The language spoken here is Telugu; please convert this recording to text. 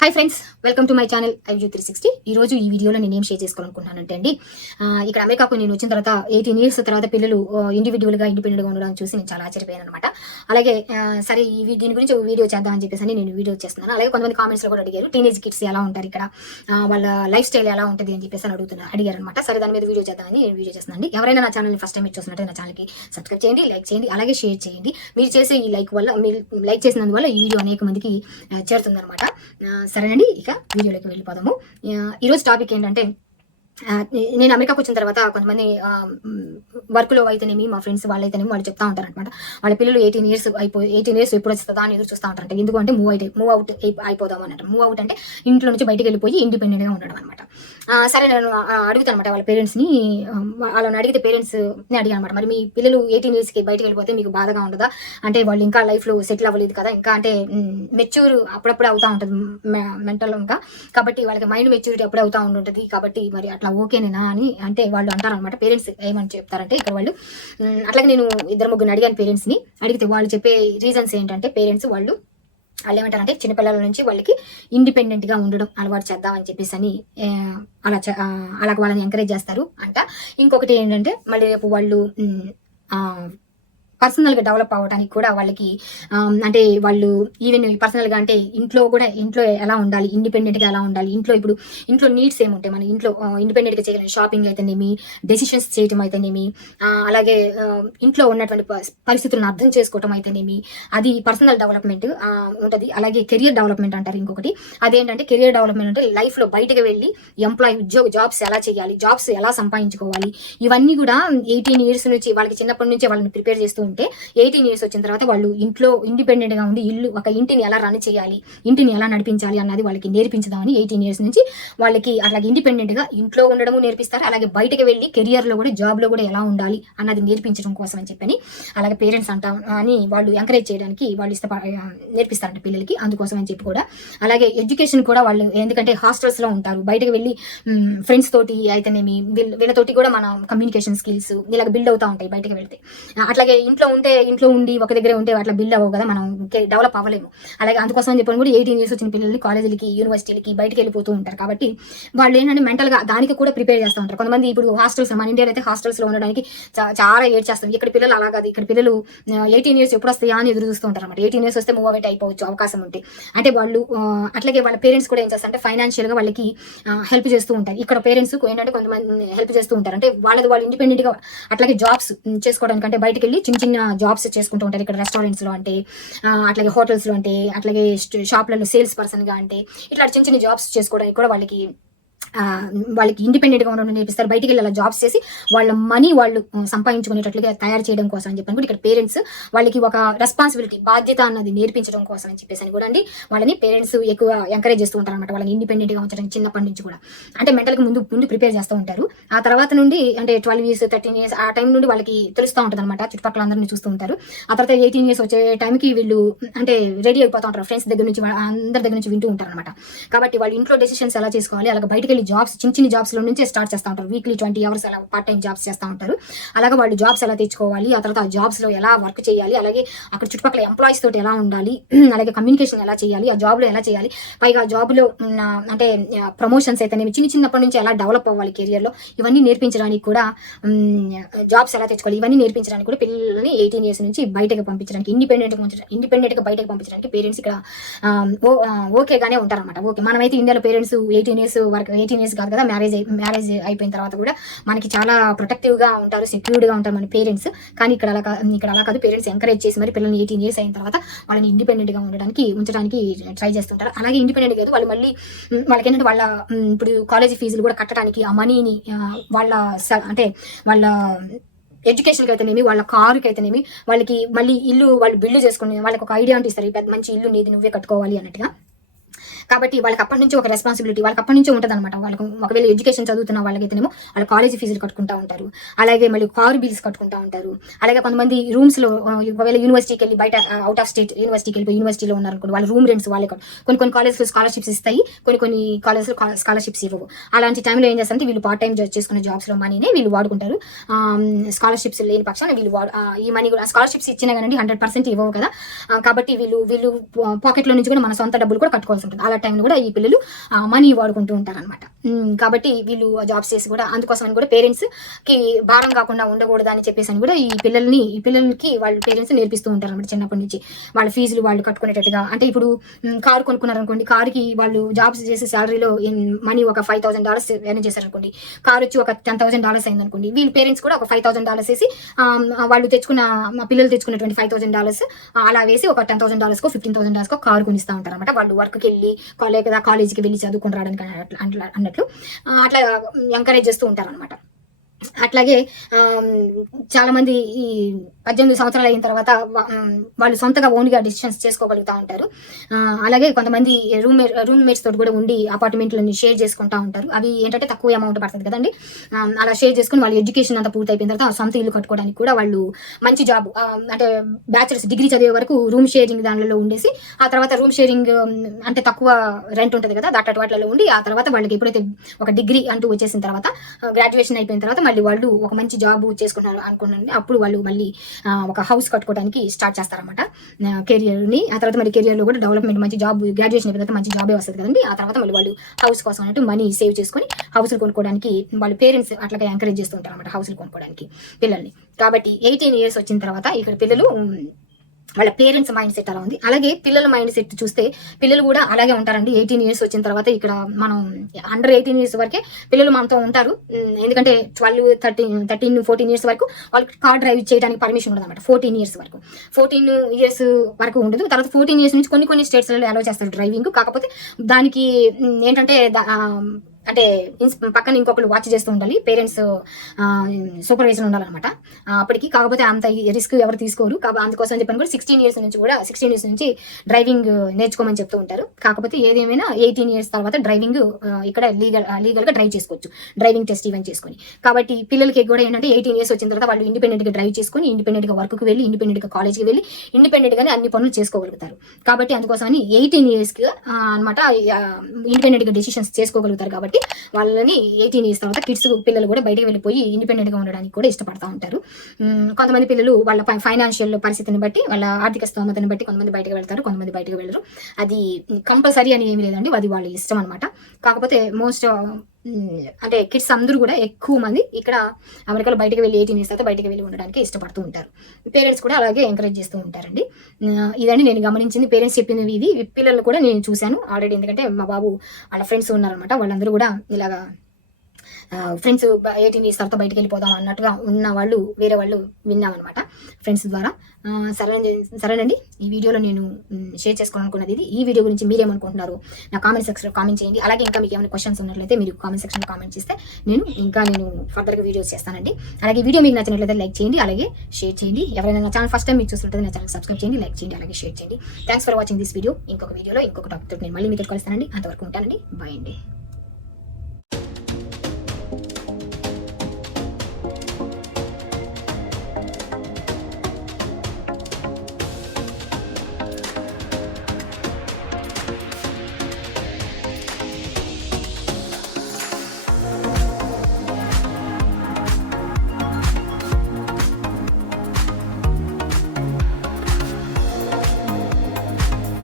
Hi friends, welcome to my channel iView 360. ఈ రోజు ఈ వీడియోలో నేను ఏం షేర్ చేసుకోవాలనుకుంటున్నానంటే అండి, ఇక్కడ అమెరికాకు నేను వచ్చిన తర్వాత 18 ఇయర్స్ తర్వాత పిల్లలు ఇండివిజువల్గా ఇండిపెండెంట్గా ఉండడం చూసి నేను చాలా ఆశ్చర్యపోయాను అనమాట. అలాగే సరే దీని గురించి ఒక వీడియో చేద్దామని చెప్పేసి నేను వీడియో చేస్తున్నాను. అలాగే కొంతమంది కామెంట్స్లో కూడా అడిగారు, టీనేజ్ కిడ్స్ ఎలా ఉంటారు ఇక్కడ, వాళ్ళ లైఫ్ స్టైల్ ఎలా ఉంటుంది అని చెప్పేసి అడిగారు అనమాట. సరే దాని మీద వీడియో చేద్దామని నేను వీడియో చేస్తున్నాను. ఎవరైనా నా ఛానల్ని ఫస్ట్ టైం చూసినట్టే నా ఛానల్కి సబ్స్క్రైబ్ చేయండి, లైక్ చేయండి, అలాగే షేర్ చేయండి. మీరు చేసే ఈ లైక్ వల్ల, మీరు లైక్ చేసినందువల్ల ఈ వీడియో అనేక మందికి చేరుతుందనమాట. సరేనండి, ఇక వీడియోలోకి వెళ్ళిపోదాము. ఈరోజు టాపిక్ ఏంటంటే, నేను అమెరికాకు వచ్చిన తర్వాత కొంతమంది వర్క్లో అయితేనేమి, మా ఫ్రెండ్స్ వాళ్ళైతేనేమి వాళ్ళు చెప్తా ఉంటారు అనమాట. వాళ్ళ పిల్లలు 18 ఇయర్స్ ఎప్పుడు వస్తుందా అని ఎదురు చూస్తూ ఉంటారంట. ఎందుకంటే మూవ్ అవుట్ అయిపోదాం అన్నట్టు. మూవ్ అవుట్ అంటే ఇంట్లో నుంచి బయటకు వెళ్ళిపోయి ఇండిపెండెంట్గా ఉండడం అనమాట. సరే, నేను అడుగుతాను అనమాట వాళ్ళ పేరెంట్స్ని. వాళ్ళని అడిగితే పేరెంట్స్ని అడిగాను అనమాట, మరి మీ పిల్లలు 18 ఇయర్స్కి బయటకు వెళ్ళిపోతే మీకు బాధగా ఉండదా? అంటే వాళ్ళు ఇంకా లైఫ్లో సెటిల్ అవ్వలేదు కదా, ఇంకా అంటే మెచ్యూర్ అప్పుడప్పుడు అవుతూ ఉంటుంది మెంటల్, ఇంకా కాబట్టి వాళ్ళకి మైండ్ మెచ్యూరిటీ అప్పుడే అవుతూ ఉంటుంది. కాబట్టి మరి అట్లా ఓకేనేనా అని అంటే వాళ్ళు అంటారు అనమాట. పేరెంట్స్ ఏమని చెప్తారంటే ఇక్కడ వాళ్ళు, అట్లాగే నేను 2-3 అడిగాను పేరెంట్స్ని. అడిగితే వాళ్ళు చెప్పే రీజన్స్ ఏంటంటే, వాళ్ళు ఏమంటారంటే, చిన్నపిల్లల నుంచి వాళ్ళకి ఇండిపెండెంట్గా ఉండడం అలవాటు చేద్దామని చెప్పేసి అని అలా వాళ్ళని ఎంకరేజ్ చేస్తారు అంట. ఇంకొకటి ఏంటంటే, మళ్ళీ రేపు వాళ్ళు పర్సనల్గా డెవలప్ అవ్వడానికి కూడా వాళ్ళకి అంటే వాళ్ళు ఈవెన్ పర్సనల్గా అంటే ఇంట్లో ఎలా ఉండాలి, ఇండిపెండెంట్గా ఎలా ఉండాలి, ఇంట్లో నీడ్స్ ఏముంటాయి, మన ఇంట్లో ఇండిపెండెంట్గా చేయగలిగిన షాపింగ్ అయితేనేమి, డెసిషన్స్ చేయటం అయితేనేమి, అలాగే ఇంట్లో ఉన్నటువంటి పరిస్థితులను అర్థం చేసుకోవటం అయితేనేమి, అది పర్సనల్ డెవలప్మెంట్ ఉంటుంది. అలాగే కెరియర్ డెవలప్మెంట్ అంటారు ఇంకొకటి. అదేంటంటే, కెరియర్ డెవలప్మెంట్ అంటే లైఫ్లో బయటకు వెళ్ళి జాబ్స్ ఎలా చేయాలి, జాబ్స్ ఎలా సంపాదించుకోవాలి, ఇవన్నీ కూడా 18 ఇయర్స్ నుంచి వాళ్ళకి చిన్నప్పటి నుంచి వాళ్ళని ప్రిపేర్ చేస్తూ ఉంటే 18 ఇయర్స్ వచ్చిన తర్వాత వాళ్ళు ఇంట్లో ఇండిపెండెంట్ గా ఉండి ఒక ఇంటిని ఎలా రన్ చేయాలి, ఇంటిని ఎలా నడిపించాలి అన్నది వాళ్ళకి నేర్పించదామని 18 ఇయర్స్ నుంచి వాళ్ళకి అట్లాగే ఇండిపెండెంట్ గా ఇంట్లో ఉండడము నేర్పిస్తారు. అలాగే బయటకు వెళ్ళి కెరియర్ లో కూడా, జాబ్ లో కూడా ఎలా ఉండాలి అన్నది నేర్పించడం కోసం అని చెప్పని అలాగే పేరెంట్స్ అని వాళ్ళు ఎంకరేజ్ చేయడానికి వాళ్ళు నేర్పిస్తారంట పిల్లలకి, అందుకోసం అని చెప్పి కూడా. అలాగే ఎడ్యుకేషన్ కూడా వాళ్ళు, ఎందుకంటే హాస్టల్స్ లో ఉంటారు, బయటకు వెళ్ళి ఫ్రెండ్స్ తోటి అయితేనేమి, వీళ్ళతోటి కూడా మన కమ్యూనికేషన్ స్కిల్స్ ఇలా బిల్డ్ అవుతా ఉంటాయి బయటకు వెళ్తే. అట్లాగే ఇంట్లో ఉండి ఒక దగ్గర ఉంటే అట్లా బిల్డ్ అవ్వవు కదా, మనం డెవలప్ అవ్వలేము. అలాగే అందుకోసం అని చెప్పని కూడా 18 ఇయర్స్ వచ్చిన పిల్లల్ని కాలేజీలకి, యూనివర్సిటీలకి బయటకు వెళ్ళిపోతూ ఉంటారు. కాబట్టి వాళ్ళు ఏంటంటే మెంటల్ గా దానికి కూడా ప్రిపేర్ చేస్తూ ఉంటారు. కొంతమంది ఇప్పుడు హాస్టల్స్, మన ఇండియాలో అయితే హాస్టల్స్ లో ఉండడానికి చాలా ఏడ్ చేస్తారు. ఇక్కడ పిల్లలు అలా కాదు, ఇక్కడ పిల్లలు 18 ఇయర్స్ ఎప్పుడు వస్తాయా అని ఎదురు చూస్తూ ఉంటారు అనమాట. 18 ఇయర్స్ వస్తే మూవ్ అవుట్ అయిపోవచ్చు అవకాశం ఉంటే. అంటే వాళ్ళు అట్లాగే వాళ్ళ పేరెంట్స్ కూడా ఏం చేస్తారంటే ఫైనాన్షియల్ గా వాళ్ళకి హెల్ప్ చేస్తూ ఉంటారు. ఇక్కడ పేరెంట్స్ ఏంటంటే కొంతమంది హెల్ప్ చేస్తూ ఉంటారు. అంటే వాళ్ళు ఇండిపెండెంట్ గా అట్లాగే జాబ్స్ చేసుకోవడానికి, అంటే బయటకు వెళ్ళి చిన్న జాబ్స్ చేసుకుంటూ ఉంటారు. ఇక్కడ రెస్టారెంట్స్ లో అంటే, అట్లాగే హోటల్స్ లో అంటే, అట్లాగే షాప్లలో సేల్స్ పర్సన్ గా అంటే, ఇట్లా చిన్న జాబ్స్ చేసుకోవడానికి కూడా వాళ్ళకి ఇండిపెండెంట్ గా ఉండడం నేర్పిస్తారు. బయటికి వెళ్ళి అలా జాబ్స్ చేసి వాళ్ళ మనీ వాళ్ళు సంపాదించుకునేటట్లుగా తయారు చేయడం కోసం అని చెప్పని ఇక్కడ పేరెంట్స్ వాళ్ళకి ఒక రెస్పాన్సిబిలిటీ, బాధ్యత అన్నది నేర్పించడం కోసం అని చెప్పేసి అని కూడా అండి వాళ్ళని పేరెంట్స్ ఎక్కువ ఎంకరేజ్ చేస్తూ ఉంటారు అనమాట. వాళ్ళని ఇండిపెండెంట్ గా ఉంచడానికి చిన్నప్పటి నుంచి కూడా, అంటే మెంటల్ గా ముందు ప్రిపేర్ చేస్తూ ఉంటారు. ఆ తర్వాత నుండి అంటే 12 ఇయర్స్ 13 ఇయర్స్ ఆ టైం నుండి వాళ్ళకి తెలుస్తూ ఉంటుంది అనమాట, చుట్టుపక్కల అందరినీ చూస్తూ ఉంటారు. ఆ తర్వాత 18 ఇయర్స్ వచ్చే టైంకి వీళ్ళు అంటే రెడీ అయిపోతూ ఉంటారు, ఫ్రెండ్స్ దగ్గర నుంచి, అందరి దగ్గర నుంచి వింటూ ఉంటారు అనమాట. కాబట్టి వాళ్ళు ఇంట్లో డెసిషన్స్ ఎలా చేసుకోవాలి, అలాగే బయటకు జాబ్స్, చిన్న జాబ్స్ లో నుంచి స్టార్ట్ చేస్తూ ఉంటారు. వీక్లీ 20 అవర్స్ అలా పార్ట్ టైం జాబ్స్ చేస్తూ ఉంటారు. అలాగే వాళ్ళు జాబ్స్ ఎలా తెచ్చుకోవాలి, ఆ తర్వాత ఆ జాబ్స్ లో ఎలా వర్క్ చేయాలి, అలాగే అక్కడ చుట్టుపక్కల ఎంప్లాయీస్ తోటి ఎలా ఉండాలి, అలాగే కమ్యూనికేషన్ ఎలా చేయాలి, ఆ జాబ్ లో ఎలా చేయాలి, పైగా జాబ్ లో అంటే ప్రమోషన్స్ అయితే చిన్నప్పటి నుంచి ఎలా డెవలప్ అవ్వాలి కెరియర్ లో, ఇవన్నీ నేర్పించడానికి కూడా, జాబ్స్ ఎలా తెచ్చుకోవాలి ఇవన్నీ నేర్పించడానికి కూడా పిల్లల్ని 18 ఇయర్స్ నుంచి బయటకు పంపించడానికి, ఇండిపెండెంట్ గా బయటకు పంపించడానికి పేరెంట్స్ ఇక్కడ ఓకేగానే ఉంటారన్నమాట. ఓకే, మనమైతే ఇండియాలో పేరెంట్స్ 18 ఇయర్స్ కాదు కదా, మ్యారేజ్ అయిపోయిన తర్వాత కూడా మనకి చాలా ప్రొటెక్టివ్ గా ఉంటారు, సెక్యూర్డ్ గా ఉంటారు మన పేరెంట్స్. కానీ ఇక్కడ అలా కాదు, పేరెంట్స్ ఎంకరేజ్ చేసి మరి పిల్లల్ని 18 ఇయర్స్ అయిన తర్వాత వాళ్ళని ఇండిపెండెంట్ గా ఉంచడానికి ట్రై చేస్తుంటారు. అలాగే ఇండిపెండెంట్ కాదు, వాళ్ళు మళ్ళీ వాళ్ళకి ఏంటంటే వాళ్ళ ఇప్పుడు కాలేజీ ఫీజులు కూడా కట్టడానికి ఆ మనీని వాళ్ళ ఎడ్యుకేషన్కి అయితేనేమి, వాళ్ళ కారుకి అయితేనేమి, వాళ్ళకి మళ్ళీ ఇల్లు వాళ్ళు బిల్డ్ చేసుకుని వాళ్ళకి ఒక ఐడియా అంటే ఇస్తారు, పెద్ద మంచి ఇల్లు నీది నువ్వే కట్టుకోవాలి అన్నట్టుగా. కాబట్టి వాళ్ళకి అప్పటి నుంచి ఒక రెస్పాన్సిబిలిటీ వాళ్ళకి అప్పటి నుంచి ఉంటుంది అనమాట. వాళ్ళకి ఒకవేళ ఎడ్యుకేషన్ చదువుతున్న వాళ్ళకైతేనేమో వాళ్ళ కాలేజీ ఫీజులు కట్టుకుంటా ఉంటారు, అలాగే మళ్ళీ కారు బిల్స్ కట్టుకుంటా ఉంటారు. అలాగే కొంతమంది రూమ్స్ లో ఒకవేళ యూనివర్సిటీకి వెళ్ళి, బయట అవుట్ ఆఫ్ స్టేట్ యూనివర్సిటీకి వెళ్ళి యూనివర్సిటీలో ఉన్నారు వాళ్ళ రూమ్ రెంట్స్ వాళ్ళే కొన్ని కాలేజ్లో స్కాలర్షిప్స్ ఇస్తాయి, కొన్ని కాలేజ్లో స్కాలర్షిప్స్ ఇవ్వవు. అలాంటి టైంలో ఏం చేస్తారంటే వీళ్ళు పార్ట్ టైం చేసుకునే జాబ్స్ లో మనీనే వీళ్ళు వాడుకుంటారు. స్కాలర్షిప్స్ లేని పక్షాన వీళ్ళు ఈ మనీ కూడా, స్కాలర్షిప్స్ ఇచ్చినా కానీ 100% ఇవ్వవు కదా, కాబట్టి వీళ్ళు పాకెట్ లో నుంచి కూడా మన సొంత డబ్బులు కూడా కట్టుకోవాలి. చేసుకోవాల్సి ఉంటుంది. అలా టైంలో కూడా ఈ పిల్లలు మనీ వాడుకుంటూ ఉంటారనమాట. కాబట్టి వీళ్ళు జాబ్స్ చేసి కూడా అందుకోసమని కూడా పేరెంట్స్కి భారం కాకుండా ఉండకూడదు అని చెప్పేసి అని కూడా ఈ పిల్లలకి వాళ్ళ పేరెంట్స్ నేర్పిస్తూ ఉంటారు అనమాట. చిన్నప్పటి నుంచి వాళ్ళ ఫీజులు వాళ్ళు కట్టుకునేటట్టుగా. అంటే ఇప్పుడు కారు కొనుక్కున్నారనుకోండి, కారుకి వాళ్ళు జాబ్స్ చేసే శాలరీలో మనీ ఒక $5,000 ఎర్న్ చేశారనుకోండి, కారు వచ్చి ఒక $10,000 అయిందనుకోండి, వీళ్ళ పేరెంట్స్ కూడా ఒక $5,000 వేసి వాళ్ళు మా పిల్లలు తెచ్చుకున్నటువంటి $5,000 అలా వేసి ఒక $10,000 $15,000 కారు కొనిస్తూ ఉంటారు అనమాట. వాళ్ళు వర్క్కి వెళ్ళి కాలేజీకి వెళ్ళి చదువుకొని రావడానికి అన్నట్లు అట్లా ఎంకరేజ్ చేస్తూ ఉంటారు అనమాట. అట్లాగే చాలా మంది ఈ 18 సంవత్సరాలు అయిన తర్వాత వాళ్ళు సొంతగా ఓన్గా డిసిషన్స్ చేసుకోగలుగుతూ ఉంటారు. అలాగే కొంతమంది రూమ్మేట్స్ తోటి కూడా ఉండి అపార్ట్మెంట్లని షేర్ చేసుకుంటూ ఉంటారు. అవి ఏంటంటే తక్కువ అమౌంట్ పడుతుంది కదండి. అలా షేర్ చేసుకుని వాళ్ళు ఎడ్యుకేషన్ అంతా పూర్తి అయిపోయిన తర్వాత సొంత ఇల్లు కట్టుకోవడానికి కూడా వాళ్ళు మంచి జాబ్, అంటే బ్యాచిలర్స్ డిగ్రీ చదివే వరకు రూమ్ షేరింగ్ దానిలో ఉండేసి, ఆ తర్వాత రూమ్ షేరింగ్ అంటే తక్కువ రెంట్ ఉంటుంది కదా, అట్లాంటి వాటిలో ఉండి ఆ తర్వాత వాళ్ళకి ఎప్పుడైతే ఒక డిగ్రీ అంటూ వచ్చేసిన తర్వాత, గ్రాడ్యుయేషన్ అయిపోయిన తర్వాత మళ్ళీ వాళ్ళు ఒక మంచి జాబ్ చేసుకున్నారు అనుకున్నారండి, అప్పుడు వాళ్ళు మళ్ళీ ఒక హౌస్ కట్టుకోవడానికి స్టార్ట్ చేస్తారన్నమాట కెరియర్ని. ఆ తర్వాత మరి కెరియర్లో కూడా డెవలప్మెంట్, మంచి జాబ్, గ్రాడ్యుయేషన్ అయిన తర్వాత మంచి జాబే వస్తుంది కదండి. ఆ తర్వాత మళ్ళీ వాళ్ళు హౌస్ కోసం అన్నట్టు మనీ సేవ్ చేసుకొని హౌస్లు కొనుక్కోవడానికి వాళ్ళ పేరెంట్స్ అట్లాగే ఎంకరేజ్ చేస్తూ ఉంటారు అన్నమాట హౌస్లు కొనుక్కోవడానికి పిల్లల్ని. కాబట్టి 18 years వచ్చిన తర్వాత ఇక్కడ పిల్లలు వాళ్ళ పేరెంట్స్ మైండ్ సెట్ అలా ఉంది. అలాగే పిల్లల మైండ్ సెట్ చూస్తే పిల్లలు కూడా అలాగే ఉంటారండి. 18 years వచ్చిన తర్వాత ఇక్కడ మనం అండర్ 18 years వరకే పిల్లలు మనతో ఉంటారు. ఎందుకంటే 12, 13, 14 years వరకు వాళ్ళకి కార్ డ్రైవ్ చేయడానికి పర్మిషన్ ఉండదు అనమాట. 14 years వరకు 14 years వరకు ఉండదు. తర్వాత 14 years నుంచి కొన్ని స్టేట్స్లలో అలౌ చేస్తారు డ్రైవింగ్. కాకపోతే దానికి ఏంటంటే అంటే పక్కన ఇంకొకరు వాచ్ చేస్తూ ఉండాలి, పేరెంట్స్ సూపర్వైజన్ ఉండాలన్నమాట అప్పటికి. కాకపోతే అంత రిస్క్ ఎవరు తీసుకోరు. అందుకోసం అని చెప్పని కూడా 16 years నుంచి డ్రైవింగ్ నేర్చుకోమని చెప్తూ ఉంటారు. కాకపోతే ఏదేమైనా 18 years తర్వాత డ్రైవింగ్ ఇక్కడ లీగల్గా డ్రైవ్ చేసుకోవచ్చు, డ్రైవింగ్ టెస్ట్ ఈవెంట్ చేసుకొని. కాబట్టి పిల్లలకి కూడా ఏంటంటే 18 years వచ్చిన తర్వాత వాళ్ళు ఇండిపెండెంట్గా డ్రైవ్ చేసుకొని, ఇండిపెండెంట్గా వర్క్కి వెళ్ళి, ఇండిపెండెంట్గా కాలేజ్కి వెళ్ళి, ఇండిపెండెంట్గానే అన్ని పనులు చేసుకోగలుగుతారు. కాబట్టి అందుకోసమని 18 yearsకి అనమాట ఇండిపెండెంట్గా డెసిషన్స్ చేసుకోగలుగుతారు. కాబట్టి వాళ్ళని 18 years తర్వాత పిల్లలు కూడా బయటకు వెళ్ళిపోయి ఇండిపెండెంట్ గా ఉండడానికి కూడా ఇష్టపడతా ఉంటారు. కొంతమంది పిల్లలు వాళ్ళ ఫైనాన్షియల్ పరిస్థితిని బట్టి, వాళ్ళ ఆర్థిక స్తోమతని బట్టి కొంతమంది బయటకు వెళ్తారు, కొంతమంది బయటకు వెళ్ళరు. అది కంపల్సరీ అని ఏమి లేదండి, అది వాళ్ళ ఇష్టం అనమాట. కాకపోతే అంటే కిడ్స్ అందరూ కూడా ఎక్కువ మంది ఇక్కడ అమెరికాలో బయటకు వెళ్ళి 18 years తర్వాత బయటకు వెళ్ళి ఉండడానికి ఇష్టపడుతూ ఉంటారు. పేరెంట్స్ కూడా అలాగే ఎంకరేజ్ చేస్తూ ఉంటారండి. ఇదని నేను గమనించింది. పేరెంట్స్ చెప్పినవి ఇది, పిల్లలు కూడా నేను చూశాను ఆల్రెడీ. ఎందుకంటే మా బాబు వాళ్ళ ఫ్రెండ్స్ ఉన్నారనమాట, వాళ్ళందరూ కూడా ఇలాగా ఫ్రెండ్స్ 18 years తర్వాత బయటకు వెళ్ళిపోదాం అన్నట్టుగా ఉన్న వాళ్ళు, వేరే వాళ్ళు విన్నామన్నమాట ఫ్రెండ్స్ ద్వారా. సరేనండి, ఈ వీడియోలో నేను షేర్ చేసుకోవాలనుకున్నది ఇది. ఈ వీడియో గురించి మీరేమనుకుంటున్నారు నా కామెంట్ సెక్షన్లో కామెంట్ చేయండి. అలాగే ఇంకా మీకు ఏమైనా క్వశ్చన్స్ ఉన్నట్లయితే మీరు కామెంట్ సెక్షన్లో కామెంట్ చేస్తే నేను ఫర్దర్గా వీడియోస్ చేస్తానండి. అలాగే వీడియో మీకు నచ్చినట్లయితే లైక్ చేయండి, అలాగే షేర్ చేయండి. ఎవరైనా నా ఛానల్ ఫస్ట్ టైం మీకు చూస్తుంటే నా ఛానల్ సబ్స్క్రైబ్ చేయండి, లైక్ చేయండి, అలాగే షేర్ చేయండి. Thanks for watching this video. ఇంకొక వీడియోలో ఇంకొక టాపిక్ నేను మళ్ళీ మీతో కలుస్తానండి. అంతవరకు ఉంటానండి. బాయ్ అండి.